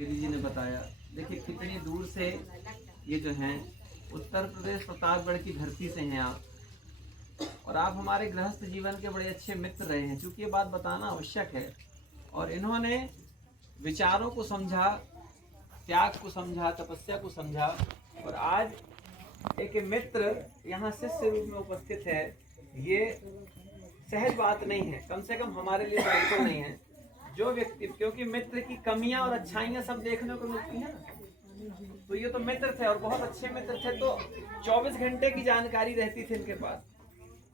दीदी जी ने बताया। देखिए कितनी दूर से ये जो हैं उत्तर प्रदेश प्रतापगढ़ की धरती से हैं आप, और आप हमारे गृहस्थ जीवन के बड़े अच्छे मित्र रहे हैं, क्योंकि ये बात बताना आवश्यक है। और इन्होंने विचारों को समझा, त्याग को समझा, तपस्या को समझा, और आज एक मित्र यहाँ शिष्य रूप में उपस्थित है। ये सहज बात नहीं है, कम से कम हमारे लिए बिल्कुल नहीं है। जो व्यक्ति, क्योंकि मित्र की कमियां और अच्छाइयां सब देखने को मिलती हैं ना, तो ये तो मित्र थे और बहुत अच्छे मित्र थे, तो 24 घंटे की जानकारी रहती थी इनके पास।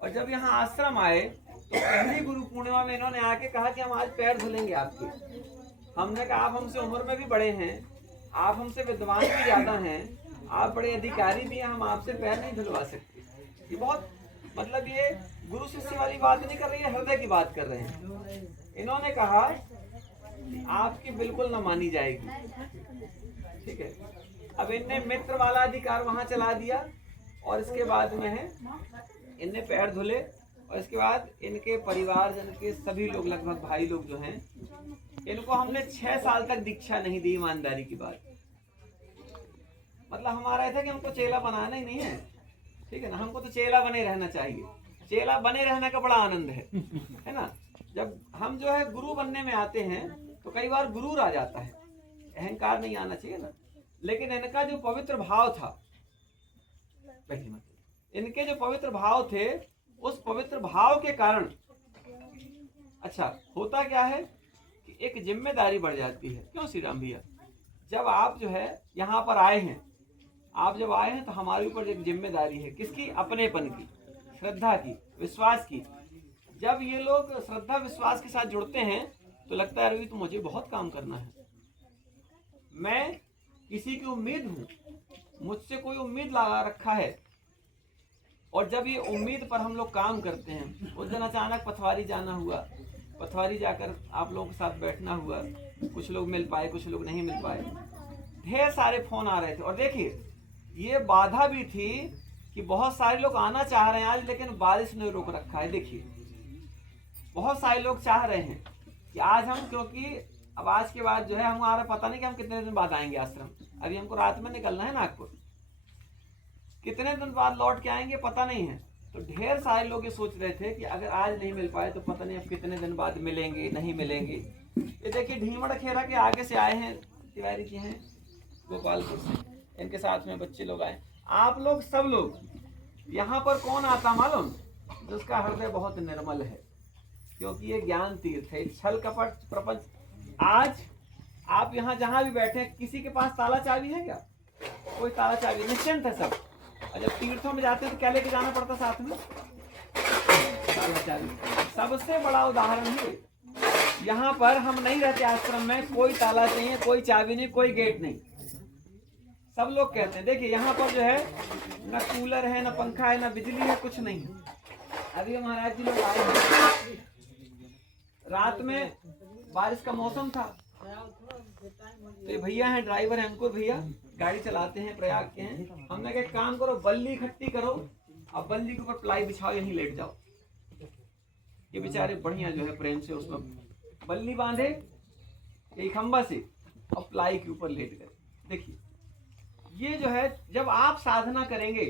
और जब यहाँ आश्रम आए तो पहली गुरु पूर्णिमा में इन्होंने आके कहा कि हम आज पैर धुलेंगे आपके। हमने कहा आप हमसे उम्र में भी बड़े हैं, आप हमसे विद्वान भी ज्यादा हैं, आप बड़े अधिकारी भी हैं, हम आपसे पैर नहीं धुलवा सकते। ये बहुत मतलब ये गुरु शिष्य वाली बात नहीं कर रही है, हृदय की बात कर रहे हैं। इन्होंने कहा आपकी बिल्कुल न मानी जाएगी, ठीक है। अब इनने मित्र वाला अधिकार वहां चला दिया, और इसके बाद में है इनने पैर धुले, और इसके बाद इनके परिवारजन के सभी लोग, लगभग भाई लोग जो हैं, इनको हमने 6 साल तक दीक्षा नहीं दी। ईमानदारी की बात, मतलब हमारा ऐसा कि हमको चेला बनाना ही नहीं है, ठीक है ना। हमको तो चेला बने रहना चाहिए, चेला बने रहने का बड़ा आनंद है ना। जब हम जो है गुरु बनने में आते हैं तो कई बार गुरूर आ जाता है, अहंकार नहीं आना चाहिए ना। लेकिन इनका जो पवित्र भाव था, पहली मतलब इनके जो पवित्र भाव थे, उस पवित्र भाव के कारण अच्छा होता क्या है कि एक जिम्मेदारी बढ़ जाती है। क्यों श्री राम भैया, जब आप जो है यहाँ पर आए हैं, आप जब आए हैं तो हमारे ऊपर एक जिम्मेदारी है। किसकी? अपनेपन की, श्रद्धा की, विश्वास की। जब ये लोग श्रद्धा विश्वास के साथ जुड़ते हैं तो लगता है अरे तो मुझे बहुत काम करना है, मैं किसी की उम्मीद हूँ, मुझसे कोई उम्मीद लगा रखा है। और जब ये उम्मीद पर हम लोग काम करते हैं, उस दिन अचानक पथवारी जाना हुआ, पथवारी जाकर आप लोगों के साथ बैठना हुआ, कुछ लोग मिल पाए, कुछ लोग नहीं मिल पाए, ढेर सारे फोन आ रहे थे। और देखिए ये बाधा भी थी कि बहुत सारे लोग आना चाह रहे हैं आज, लेकिन बारिश ने रोक रखा है। देखिए बहुत सारे लोग चाह रहे हैं कि आज हम, क्योंकि अब आज के बाद जो है हमारा पता नहीं कि हम कितने दिन बाद आएंगे आश्रम। अभी हमको रात में निकलना है नागपुर, कितने दिन बाद लौट के आएंगे पता नहीं है। तो ढेर सारे लोग ये सोच रहे थे कि अगर आज नहीं मिल पाए तो पता नहीं अब कितने दिन बाद मिलेंगे, नहीं मिलेंगे। ये देखिए ढीमड़ खेरा के आगे से आए हैं, तिवारी जी हैं गोपालपुर से, इनके साथ में बच्चे लोग आए। आप लोग सब लोग यहाँ पर कौन आता मालूम? जिसका हृदय बहुत निर्मल है, क्योंकि ये ज्ञान तीर्थ है, छल कपट प्रपंच। आज आप यहाँ जहाँ भी बैठे, किसी के पास ताला चाबी है क्या? कोई ताला चाबी निश्चिंत है सब। और जब तीर्थों में जाते हैं तो क्या लेके जाना पड़ता साथ में? ताला चाबी। सबसे बड़ा उदाहरण है यहाँ पर हम नहीं रहते आश्रम में, कोई ताला नहीं है, कोई चाबी नहीं, कोई गेट नहीं। सब लोग कहते हैं, देखिए यहाँ पर जो है न कूलर है, न पंखा है, न बिजली है, कुछ नहीं है। अभी महाराज जी लोग आए हैं, रात में बारिश का मौसम था, तो ये भैया हैं, ड्राइवर हैं, अंकुर भैया गाड़ी चलाते हैं, प्रयाग के हैं। हमने कहा काम करो, बल्ली इकट्ठी करो, अब बल्ली के ऊपर प्लाई बिछाओ, यहीं लेट जाओ। ये बेचारे बढ़िया जो है प्रेम से उसमें बल्ली बांधे यही खंबा से, और प्लाई के ऊपर लेट गए। देखिए ये जो है, जब आप साधना करेंगे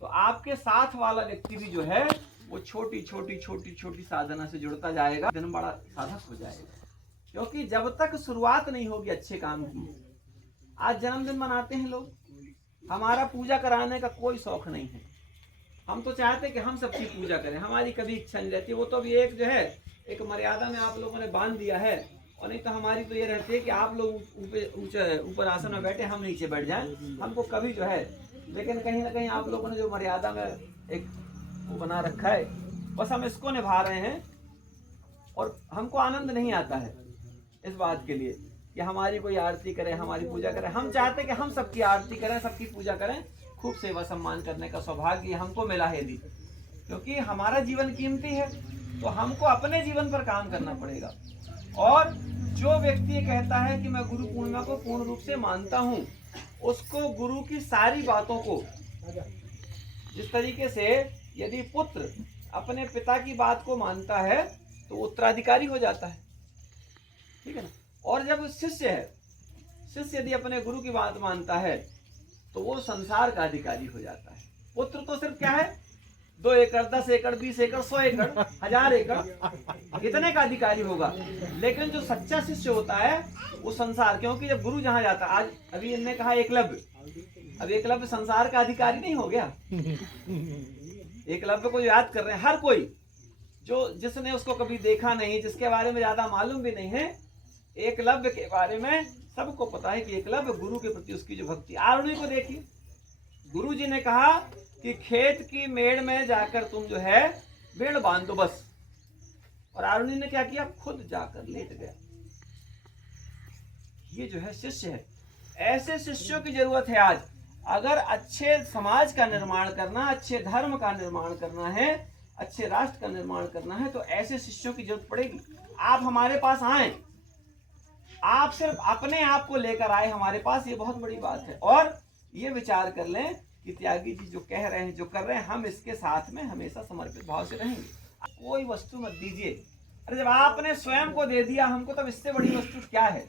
तो आपके साथ वाला व्यक्ति भी जो है वो छोटी छोटी छोटी छोटी साधना से जुड़ता जाएगा, दिन बड़ा साधक हो जाएगा। क्योंकि जब तक शुरुआत नहीं होगी अच्छे काम की, आज जन्मदिन मनाते हैं लोग, हमारा पूजा कराने का कोई शौक नहीं है। हम तो चाहते हैं कि हम सबकी पूजा करें, हमारी कभी इच्छा नहीं रहती। वो तो अभी एक जो है एक मर्यादा में आप लोगों ने बांध दिया है, और नहीं तो हमारी तो ये रहती है कि आप लोग ऊपर आसन में बैठे, हम नीचे बैठ जाएं, हमको कभी जो है। लेकिन कहीं ना कहीं आप लोगों ने जो मर्यादा में एक वो बना रखा है, बस हम इसको निभा रहे हैं। और हमको आनंद नहीं आता है इस बात के लिए कि हमारी कोई आरती करे, हमारी पूजा करे। हम चाहते हैं कि हम सबकी आरती करें, सबकी पूजा करें, खूब सेवा सम्मान करने का सौभाग्य हमको मिला है यदि, क्योंकि हमारा जीवन कीमती है, तो हमको अपने जीवन पर काम करना पड़ेगा। और जो व्यक्ति ये कहता है कि मैं गुरु पूर्णिमा को पूर्ण रूप से मानता हूँ, उसको गुरु की सारी बातों को, जिस तरीके से यदि पुत्र अपने पिता की बात को मानता है तो उत्तराधिकारी हो जाता है, ठीक है ना। और जब शिष्य है, शिष्य यदि अपने गुरु की बात मानता है तो वो संसार का अधिकारी हो जाता है। पुत्र तो सिर्फ क्या है, 2 एकड़, 10 एकड़, 20 एकड़, 100 एकड़, 1000 एकड़, इतने का अधिकारी होगा। लेकिन जो सच्चा शिष्य होता है वो संसार, क्योंकि जब गुरु जहां जाता है, आज अभी इनने कहा एकलव्य, अब एकलव्य संसार का अधिकारी नहीं हो गया। एकलव्य को याद कर रहे हैं हर कोई, जो जिसने उसको कभी देखा नहीं, जिसके बारे में ज्यादा मालूम भी नहीं है, एकलव्य के बारे में सबको पता है कि एकलव्य गुरु के प्रति उसकी जो भक्ति। आरुणि को देखिए, गुरु जी ने कहा कि खेत की मेड़ में जाकर तुम जो है मेड़ बांध दो बस, और आरुणि ने क्या किया, खुद जाकर लेट गया। ये जो है शिष्य है। ऐसे शिष्यों की जरूरत है आज। अगर अच्छे समाज का निर्माण करना, अच्छे धर्म का निर्माण करना है, अच्छे राष्ट्र का निर्माण करना है, तो ऐसे शिष्यों की जरूरत पड़ेगी। आप हमारे पास आए, आप सिर्फ अपने आप को लेकर आए हमारे पास, ये बहुत बड़ी बात है। और ये विचार कर लें कि त्यागी जी जो कह रहे हैं, जो कर रहे हैं, हम इसके साथ में हमेशा समर्पित भाव से रहेंगे। कोई वस्तु मत दीजिए। अरे जब आपने स्वयं को दे दिया हमको, तब इससे बड़ी वस्तु क्या है।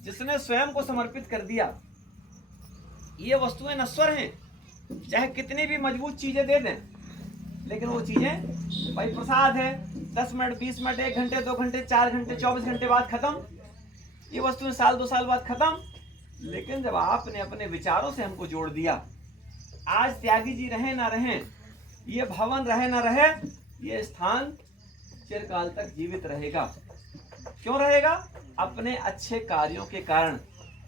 जिसने स्वयं को समर्पित कर दिया, ये वस्तुएं नश्वर हैं, चाहे कितनी भी मजबूत चीजें दे दें, लेकिन वो चीजें, भाई प्रसाद है, 10 मिनट, 20 मिनट, 1 घंटे, 2 घंटे, 4 घंटे, 24 घंटे बाद खत्म। ये वस्तुएं साल 2 साल बाद खत्म। लेकिन जब आपने अपने विचारों से हमको जोड़ दिया, आज त्यागी जी रहे ना रहे, ये भवन रहे ना रहे, ये स्थान चिरकाल तक जीवित रहेगा। क्यों रहेगा? अपने अच्छे कार्यों के कारण।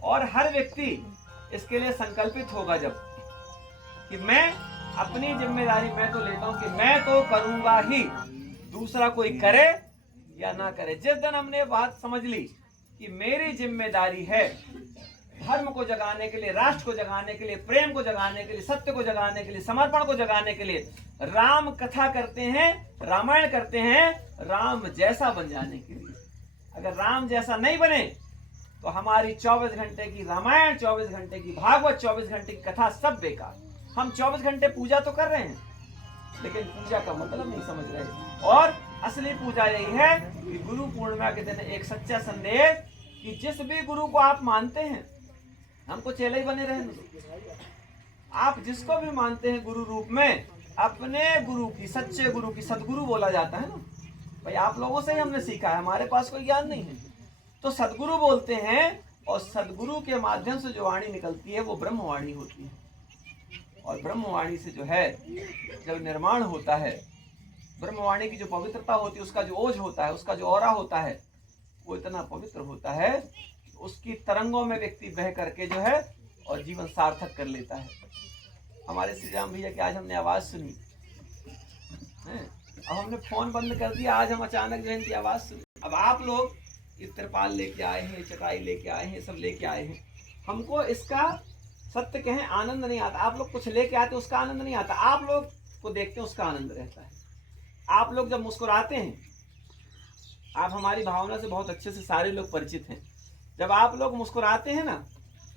और हर व्यक्ति इसके लिए संकल्पित होगा जब, कि मैं अपनी जिम्मेदारी मैं तो लेता हूं, कि मैं तो करूंगा ही, दूसरा कोई करे या ना करे। जिस दिन हमने बात समझ ली कि मेरी जिम्मेदारी है धर्म को जगाने के लिए, राष्ट्र को जगाने के लिए, प्रेम को जगाने के लिए, सत्य को जगाने के लिए, समर्पण को जगाने के लिए, राम कथा करते हैं, रामायण करते हैं, राम जैसा बन जाने के लिए। अगर राम जैसा नहीं बने तो हमारी 24 घंटे की रामायण, 24 घंटे की भागवत, 24 घंटे की कथा सब बेकार। हम 24 घंटे पूजा तो कर रहे हैं, लेकिन पूजा का मतलब नहीं समझ रहे। और असली पूजा यही है कि गुरु पूर्णिमा के दिन एक सच्चा संदेश, कि जिस भी गुरु को आप मानते हैं, हमको चेले ही बने रहे, आप जिसको भी मानते हैं गुरु रूप में, अपने गुरु की, सच्चे गुरु की, सदगुरु बोला जाता है ना भाई। आप लोगों से ही हमने सीखा है, हमारे पास कोई ज्ञान नहीं है, तो सदगुरु बोलते हैं। और सदगुरु के माध्यम से जो वाणी निकलती है वो ब्रह्मवाणी होती है। और ब्रह्मवाणी से जो है जब निर्माण होता है, ब्रह्मवाणी की जो पवित्रता होती है, उसका जो ओज होता है, उसका जो ऑरा होता है, वो इतना पवित्र होता है, उसकी तरंगों में व्यक्ति बह करके जो है और जीवन सार्थक कर लेता है। हमारे श्री राम भैया की आज हमने आवाज सुनी, अब हमने फोन बंद कर दिया, आज हम अचानक जो इनकी आवाज सुनी। अब आप लोग इस तिरपाल लेके आए हैं, चटाई लेके आए हैं, सब लेके आए हैं, हमको इसका सत्य कहें आनंद नहीं आता। आप लोग कुछ लेके आते उसका आनंद नहीं आता, आप लोग को देखते हैं उसका आनंद रहता है। आप लोग जब मुस्कुराते हैं, आप हमारी भावना से बहुत अच्छे से सारे लोग परिचित हैं, जब आप लोग मुस्कुराते हैं ना,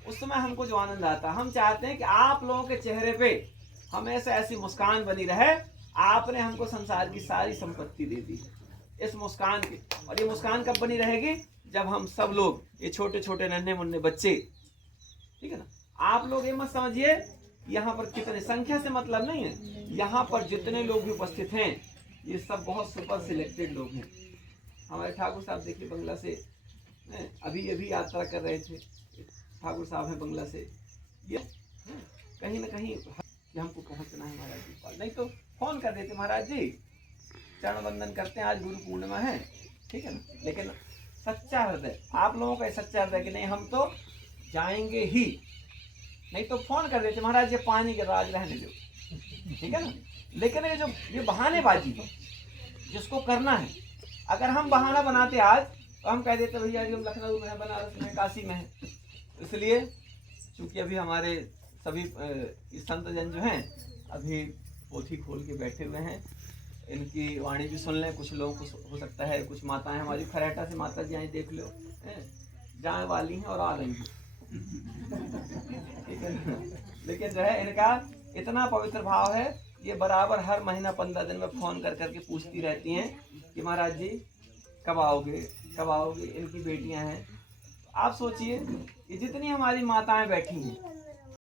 उस समय हमको जो आनंद आता है, हम चाहते हैं कि आप लोगों के चेहरे पे हमेशा ऐसी मुस्कान बनी रहे। आपने हमको संसार की सारी संपत्ति दे दी इस मुस्कान की, और ये मुस्कान कब बनी रहेगी? जब हम सब लोग, ये छोटे छोटे नन्हे मुन्ने बच्चे, ठीक है ना, आप लोग ये मत समझिए यहाँ पर कितने, संख्या से मतलब नहीं है, यहाँ पर जितने लोग भी उपस्थित हैं ये सब बहुत सुपर सिलेक्टेड लोग हैं। हमारे ठाकुर साहब देखिए बंगला से अभी अभी यात्रा कर रहे थे, ठाकुर साहब हैं बंगला से, ये कहीं ना कहीं कि हमको पहुंचना है महाराज जी पास, नहीं तो फोन कर देते महाराज जी चरण वंदन करते हैं, आज गुरु पूर्णिमा है, ठीक है ना। लेकिन सच्चा हृदय, आप लोगों का सच्चा हृदय कि नहीं हम तो जाएंगे ही, नहीं तो फोन कर देते महाराज जी पानी के राज रहने दो, ठीक है ना। लेकिन ये बहानेबाजी जिसको करना है, अगर हम बहाना बनाते आज तो हम कह देते भैया जी हम लखनऊ में है, बनारस में, काशी में है। इसलिए चूंकि अभी हमारे सभी संत जन जो हैं अभी पोथी खोल के बैठे हुए हैं, इनकी वाणी भी सुन लें। कुछ लोगों को हो सकता है, कुछ माताएं हमारी खरेटा से माता जी आई देख लो, जाने वाली हैं और आ रही हैं, ठीक है ना। लेकिन जो है इनका इतना पवित्र भाव है, ये बराबर हर महीना 15 दिन में फोन कर करके पूछती रहती हैं कि महाराज जी कब आओगे कब आओगे। इनकी बेटियां हैं, आप सोचिए, ये जितनी हमारी माताएं बैठी हैं,